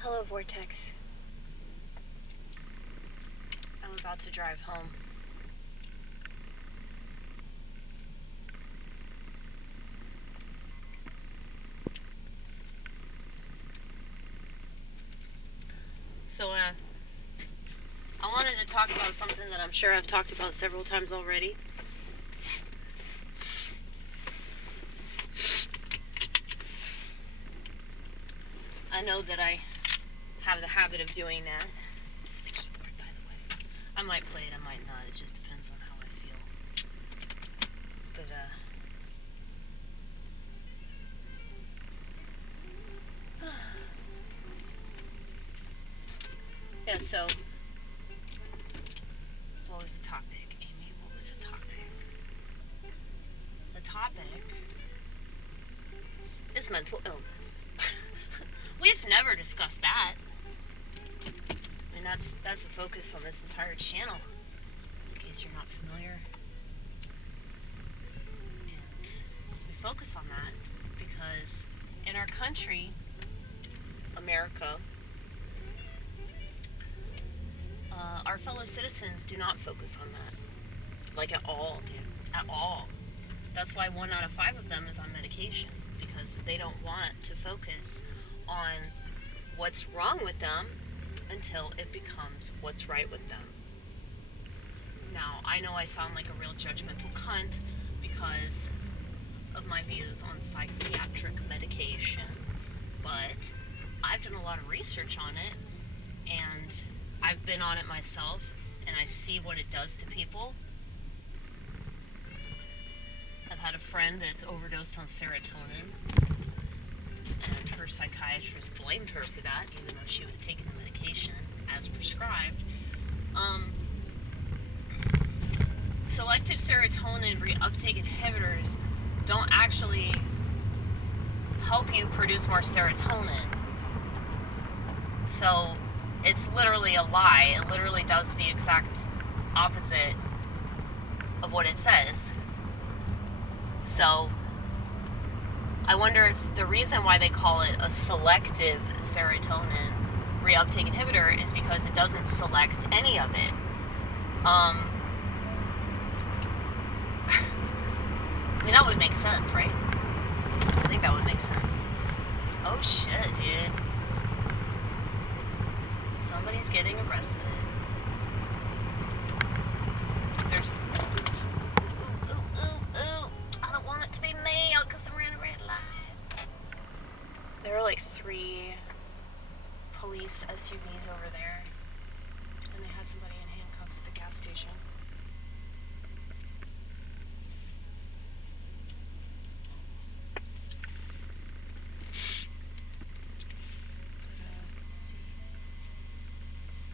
Hello, Vortex. I'm about to drive home. So, I wanted to talk about something that I'm sure I've talked about several times already. I know that I have the habit of doing that. This is a keyboard, by the way. I might play it, I might not. It just depends on how I feel. But, yeah, so, what was the topic, Amy? What was the topic? The topic is mental illness. We've never discussed that. And that's the focus on this entire channel, in case you're not familiar. And we focus on that because in our country, America, our fellow citizens do not focus on that. Like at all, dude. At all. That's why 1 out of 5 of them is on medication, because they don't want to focus on what's wrong with them until it becomes what's right with them. Now, I know I sound like a real judgmental cunt because of my views on psychiatric medication, but I've done a lot of research on it, and I've been on it myself, and I see what it does to people. I've had a friend that's overdosed on serotonin, and her psychiatrist blamed her for that, even though she was taking the medication as prescribed. Selective serotonin reuptake inhibitors don't actually help you produce more serotonin. So it's literally a lie. It literally does the exact opposite of what it says. So I wonder if the reason why they call it a selective serotonin reuptake inhibitor is because it doesn't select any of it. I mean, that would make sense, right? I think that would make sense. Oh shit, dude. Somebody's getting arrested. There's... Ooh. I don't want it to be me because I'm in a red light. There are like 3 police SUVs over there, and they had somebody in handcuffs at the gas station. Let's see.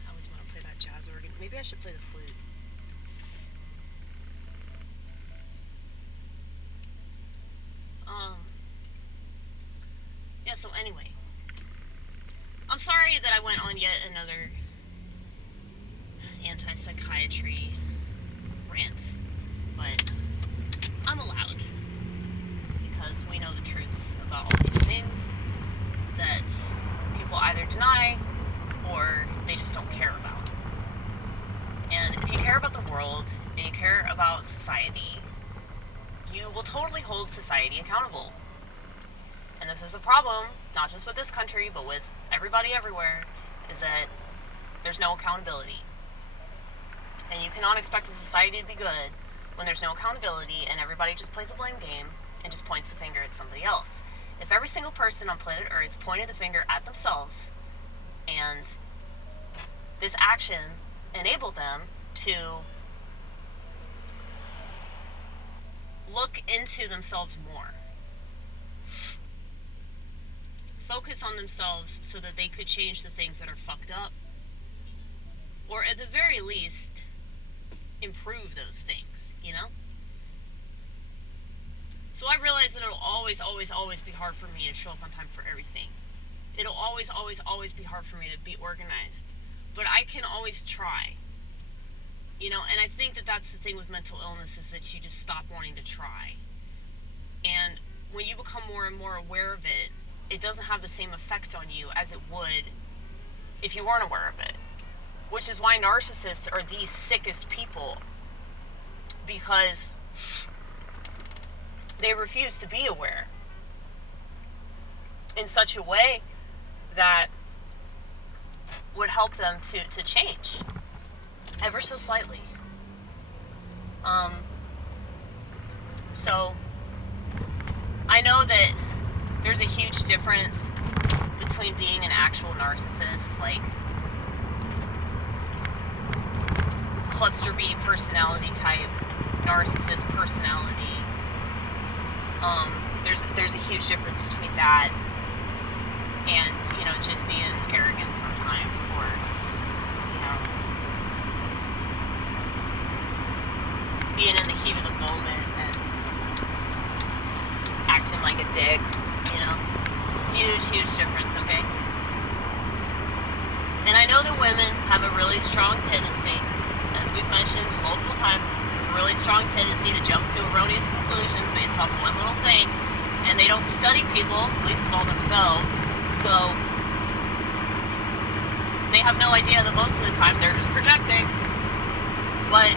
I always want to play that jazz organ. Maybe I should play the flute. Yeah, so anyway, I'm sorry that I went on yet another anti-psychiatry rant, but I'm allowed, because we know the truth about all these things that people either deny or they just don't care about. And if you care about the world and you care about society, you will totally hold society accountable. And this is the problem, not just with this country, but with everybody everywhere, is that there's no accountability. And you cannot expect a society to be good when there's no accountability and everybody just plays a blame game and just points the finger at somebody else. If every single person on planet Earth pointed the finger at themselves, and this action enabled them to look into themselves more, focus on themselves so that they could change the things that are fucked up, or at the very least improve those things, you know? So I realize that it'll always be hard for me to show up on time for everything. It'll always be hard for me to be organized. But I can always try. You know, and I think that that's the thing with mental illness, is that you just stop wanting to try. And when you become more and more aware of it, it doesn't have the same effect on you as it would if you weren't aware of it. Which is why narcissists are the sickest people, because they refuse to be aware in such a way that would help them to change ever so slightly. So I know that there's a huge difference between being an actual narcissist, like cluster B personality type narcissist personality. There's a huge difference between that and, just being arrogant sometimes, or, being in the heat of the moment and acting like a dick, huge difference, okay? And I know that women have a really strong tendency, as we've mentioned multiple times, a really strong tendency to jump to erroneous conclusions based off of one little thing, and they don't study people, least of all themselves, so they have no idea that most of the time they're just projecting. But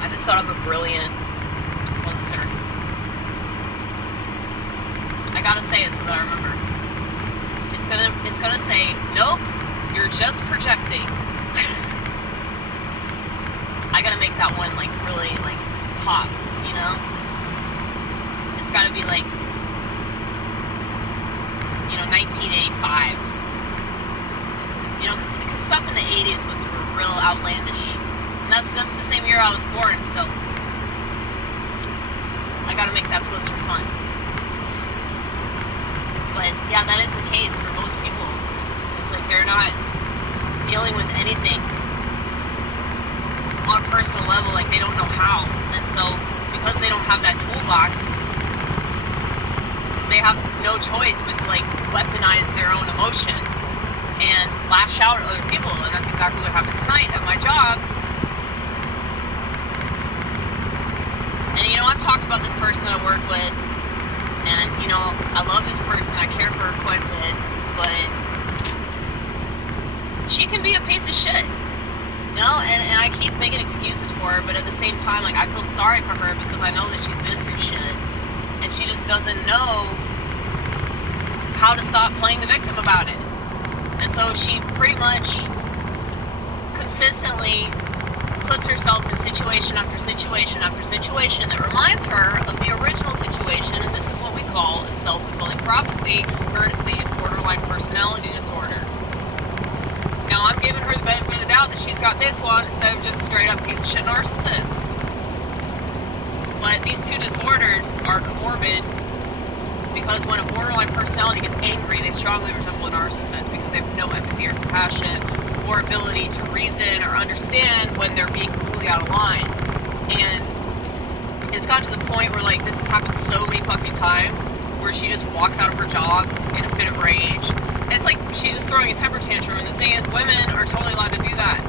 I just thought of a brilliant poster. I gotta say it so that I remember. It's gonna say, nope, you're just projecting. I gotta make that one really pop, It's gotta be 1985. Because stuff in the 80s was real outlandish. And that's the same year I was born, so I gotta make that poster fun. But yeah, that is the case for most people. It's they're not dealing with anything on a personal level, they don't know how. And so because they don't have that toolbox, they have no choice but to weaponize their own emotions and lash out at other people. And that's exactly what happened tonight at my job. And I've talked about this person that I work with, and I love this person, I care for her quite a bit, but she can be a piece of shit. And I keep making excuses for her, but at the same time, I feel sorry for her because I know that she's been through shit, and she just doesn't know how to stop playing the victim about it. And so she pretty much consistently puts herself in situation after situation after situation that reminds her of the original situation, and this is what we call a self-fulfilling prophecy, courtesy of borderline personality disorder. Now, I'm giving her the benefit of the doubt that she's got this one instead of just straight up piece of shit narcissist. But these two disorders are comorbid because when a borderline personality gets angry, they strongly resemble a narcissist because they have no empathy or compassion or ability to reason or understand when they're being completely out of line. And it's gotten to the point where this has happened so many fucking times where she just walks out of her job in a fit of rage. It's she's just throwing a temper tantrum, and the thing is, women are totally allowed to do that.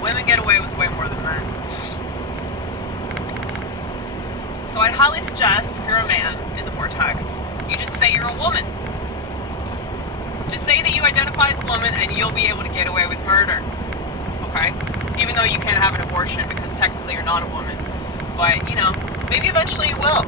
Women get away with way more than men. So I'd highly suggest, if you're a man in the vortex, you just say you're a woman. Just say that you identify as a woman and you'll be able to get away with murder. Okay? Even though you can't have an abortion because technically you're not a woman. But, maybe eventually you will.